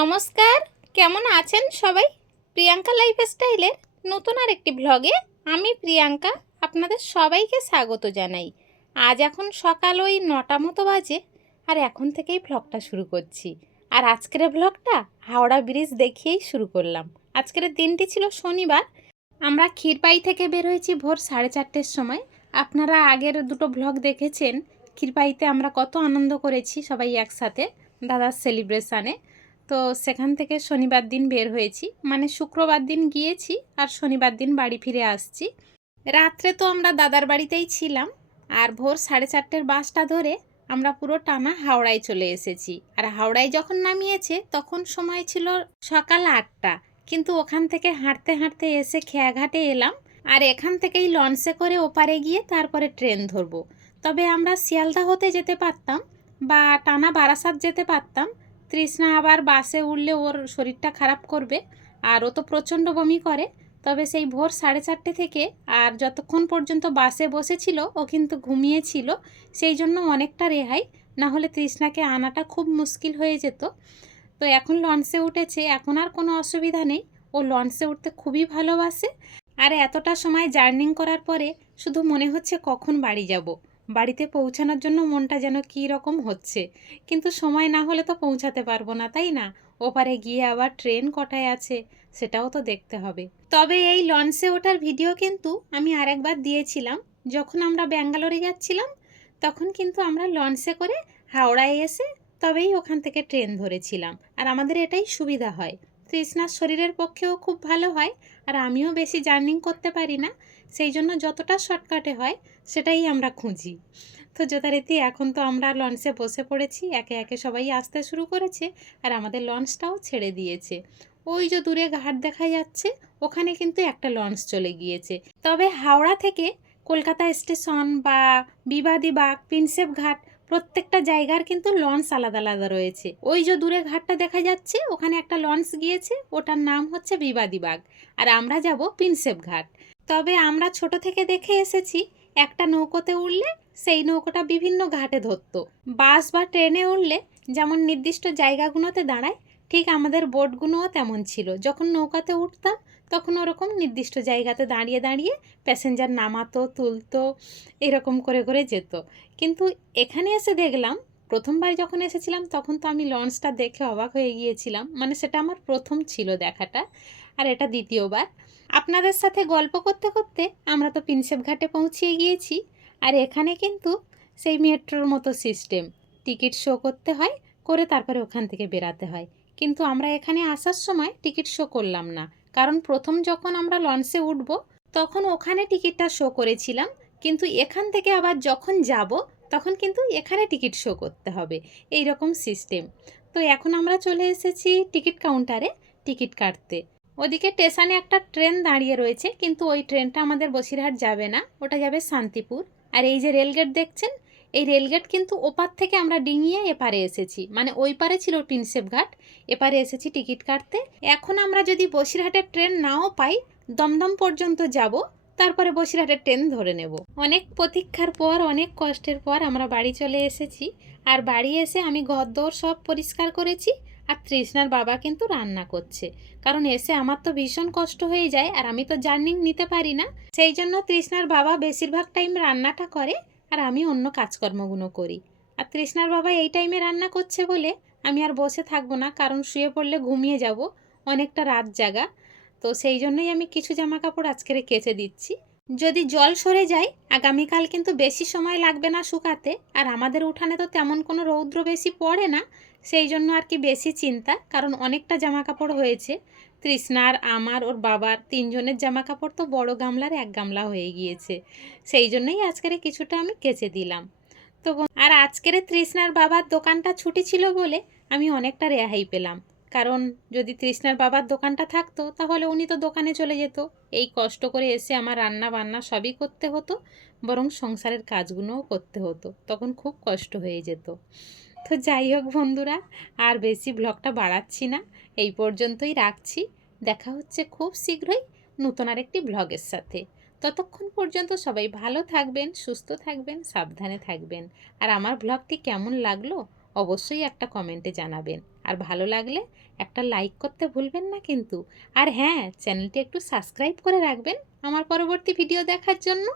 নমস্কার, কেমন আছেন সবাই? প্রিয়াঙ্কা লাইফ স্টাইলের নতুন আর একটি ব্লগে আমি প্রিয়াঙ্কা আপনাদের সবাইকে স্বাগত জানাই। আজ এখন সকাল ওই নটা মতো বাজে আর এখন থেকেই ব্লগটা শুরু করছি। আর আজকের ব্লগটা হাওড়া ব্রিজ দেখিয়েই শুরু করলাম। আজকের দিনটি ছিল শনিবার, আমরা ক্ষীরপাই থেকে বের হয়েছি ভোর সাড়ে চারটের সময়। আপনারা আগের দুটো ব্লগ দেখেছেন, ক্ষীরপাইতে আমরা কত আনন্দ করেছি সবাই একসাথে, দাদার সেলিব্রেশানে তো সেখান থেকে শনিবার দিন বের হয়েছি। মানে শুক্রবার দিন গিয়েছি আর শনিবার দিন বাড়ি ফিরে আসছি। রাত্রে তো আমরা দাদার বাড়িতেই ছিলাম আর ভোর সাড়ে চারটের বাসটা ধরে আমরা পুরো টানা হাওড়ায় চলে এসেছি। আর হাওড়ায় যখন নামিয়েছে তখন সময় ছিল সকাল আটটা। কিন্তু ওখান থেকে হাঁটতে হাঁটতে এসে খেয়াঘাটে এলাম আর এখান থেকেই লঞ্চে করে ওপারে গিয়ে তারপরে ট্রেন ধরবো। তবে আমরা শিয়ালদা হতে যেতে পারতাম বা টানা বারাসাত যেতে পারতাম তৃষ্ণা আবার বাসে উঠলে ওর শরীরটা খারাপ করবে আর ও তো প্রচণ্ড বমি করে। তবে সেই ভোর সাড়ে চারটে থেকে আর যতক্ষণ পর্যন্ত বাসে বসেছিল, ও কিন্তু ঘুমিয়েছিল। সেই জন্য অনেকটা রেহাই। না হলে তৃষ্ণাকে আনাটা খুব মুশকিল হয়ে যেত। তো এখন লঞ্চে উঠেছে। এখন আর কোনো অসুবিধা নেই। ও লঞ্চে উঠতে খুবই ভালোবাসে। আর এতটা সময় জার্নিং করার পরে শুধু মনে হচ্ছে কখন বাড়ি যাব। বাড়িতে পৌঁছানোর জন্য মনটা যেন কী রকম হচ্ছে। কিন্তু সময় না হলে তো পৌঁছাতে পারব না, তাই না? ওপারে গিয়ে আবার ট্রেন কটায় আছে, সেটাও তো দেখতে হবে। তবে এই লঞ্চে ওঠার ভিডিও কিন্তু আমি আরেকবার দিয়েছিলাম। যখন আমরা ব্যাঙ্গালোরে যাচ্ছিলাম, তখন কিন্তু আমরা লঞ্চে করে হাওড়ায় এসে তবেই ওখান থেকে ট্রেন ধরেছিলাম। আর আমাদের এটাই সুবিধা হয়। তৃষ্ণার শরীরের পক্ষেও খুব ভালো হয়, আর আমিও বেশি জার্নিং করতে পারি না। সেই জন্য যতটা শর্টকাটে হয়, সেটাই আমরা খুঁজি। তো যথারীতি এখন তো আমরা লঞ্চে বসে পড়েছি, একে একে সবাই আসতে শুরু করেছে আর আমাদের লঞ্চটাও ছেড়ে দিয়েছে। ওই যে দূরে ঘাট দেখা যাচ্ছে, ওখানে কিন্তু একটা লঞ্চ চলে গিয়েছে। তবে হাওড়া থেকে কলকাতা স্টেশন বা বিবাদী বাগ, প্রিন্সেপ ঘাট প্রত্যেকটা জায়গার কিন্তু লঞ্চ আলাদা আলাদা রয়েছে। ওই যে দূরে ঘাটটা দেখা যাচ্ছে, ওখানে একটা লঞ্চ গিয়েছে, ওটার নাম হচ্ছে বিবাদী বাগ। আর আমরা যাব প্রিন্সেপ ঘাট। তবে আমরা ছোট থেকে দেখে এসেছি, একটা নৌকোতে উঠলে সেই নৌকোটা বিভিন্ন ঘাটে ধরতো। বাস বা ট্রেনে উঠলে যেমন নির্দিষ্ট জায়গাগুলোতে দাঁড়ায়, ঠিক আমাদের বোটগুলোও তেমন ছিল। যখন নৌকাতে উঠতাম, তখন ওরকম নির্দিষ্ট জায়গাতে দাঁড়িয়ে দাঁড়িয়ে প্যাসেঞ্জার নামাতো, তুলতো, এরকম করে করে যেত। কিন্তু এখানে এসে দেখলাম, প্রথমবার যখন এসেছিলাম, তখন তো আমি লঞ্চটা দেখে অবাক হয়ে গিয়েছিলাম। মানে সেটা আমার প্রথম ছিল দেখাটা, আর এটা দ্বিতীয়বার। আপনাদের সাথে গল্প করতে করতে আমরা তো প্রিন্সেপ ঘাটে পৌঁছিয়ে গিয়েছি। আর এখানে কিন্তু সেই মেট্রোর মতো সিস্টেম। টিকিট শো করতে হয়, করে তারপরে ওখান থেকে বেরাতে হয়। কিন্তু আমরা এখানে আসার সময় টিকিট শো করলাম না। কারণ প্রথম যখন আমরা লঞ্চে উঠব, তখন ওখানে টিকিটটা শো করেছিলাম। কিন্তু এখান থেকে আবার যখন যাব, তখন কিন্তু এখানে টিকিট শো করতে হবে। এই রকম সিস্টেম। তো এখন আমরা চলে এসেছি টিকিট কাউন্টারে টিকিট কাটতে। ওদিকে স্টেশনে একটা ট্রেন দাঁড়িয়ে রয়েছে, কিন্তু ওই ট্রেনটা আমাদের বসিরহাট যাবে না, ওটা যাবে শান্তিপুর। আর এই যে রেলগেট দেখছেন, এই রেলগেট কিন্তু ওপার থেকে আমরা ডিঙিয়ে এপারে এসেছি মানে ওই পারে ছিল প্রিন্সেপ ঘাট, এপারে এসেছি টিকিট কাটতে। এখন আমরা যদি বসিরহাটের ট্রেন নাও পাই, দমদম পর্যন্ত যাব, তারপরে বসিরহাটের ট্রেন ধরে নেব। অনেক প্রতীক্ষার পর, অনেক কষ্টের পর আমরা বাড়ি চলে এসেছি, আর বাড়ি এসে আমি ঘরদোর সব পরিষ্কার করেছি আর তৃষ্ণার বাবা কিন্তু রান্না করছে। কারণ এসে আমার তো ভীষণ কষ্ট হয়ে যায় আর আমি তো জার্নিং নিতে পারি না। সেই জন্য তৃষ্ণার বাবা বেশিরভাগ টাইম রান্নাটা করে আর আমি অন্য কাজকর্মগুলো করি। আর তৃষ্ণার বাবা এই টাইমে রান্না করছে বলে আমি আর বসে থাকব না, কারণ শুয়ে পড়লে ঘুমিয়ে যাব, অনেকটা রাত জাগা। তো সেই জন্যই আমি কিছু জামা কাপড় আজকের কেচে দিচ্ছি। যদি জল সরে যায়, আগামীকাল কিন্তু বেশি সময় লাগবে না শুকাতে। আর আমাদের উঠানে তো তেমন কোনো রৌদ্র বেশি পড়ে না, সেই জন্য আর কি বেশি চিন্তা, কারণ অনেকটা জামা কাপড় হয়েছে। তৃষ্ণার, আমার, ওর বাবার তিনজনের জামা কাপড় তো বড় গামলার এক গামলা হয়ে গিয়েছে। সেই জন্যই আজকের কিছুটা আমি কেচে দিলাম। তো আর আজকের তৃষ্ণার বাবার দোকানটা ছুটি ছিল বলে আমি অনেকটা রেহাই পেলাম। কারণ যদি তৃষ্ণার বাবার দোকানটা থাকতো, তাহলে উনি তো দোকানে চলে যেত। এই কষ্ট করে এসে আমার রান্না বান্না সবই করতে হতো, বরং সংসারের কাজগুলোও করতে হতো। তখন খুব কষ্ট হয়ে যেত। তো যাই হোক বন্ধুরা, আর বেশি ব্লগটা বাড়াচ্ছি না। এই পর্যন্তই রাখছি। দেখা হচ্ছে খুব শীঘ্রই নতুন আরেকটি ব্লগের সাথে। ততক্ষণ পর্যন্ত সবাই ভালো থাকবেন, সুস্থ থাকবেন, সাবধানে থাকবেন। আর আমার ব্লগটি কেমন লাগল? অবশ্যই একটা কমেন্টে জানাবেন। আর ভালো লাগলে একটা লাইক করতে ভুলবেন না কিন্তু। আর হ্যাঁ চ্যানেলটি একটু সাবস্ক্রাইব করে রাখবেন আমার পরবর্তী ভিডিও দেখার জন্য।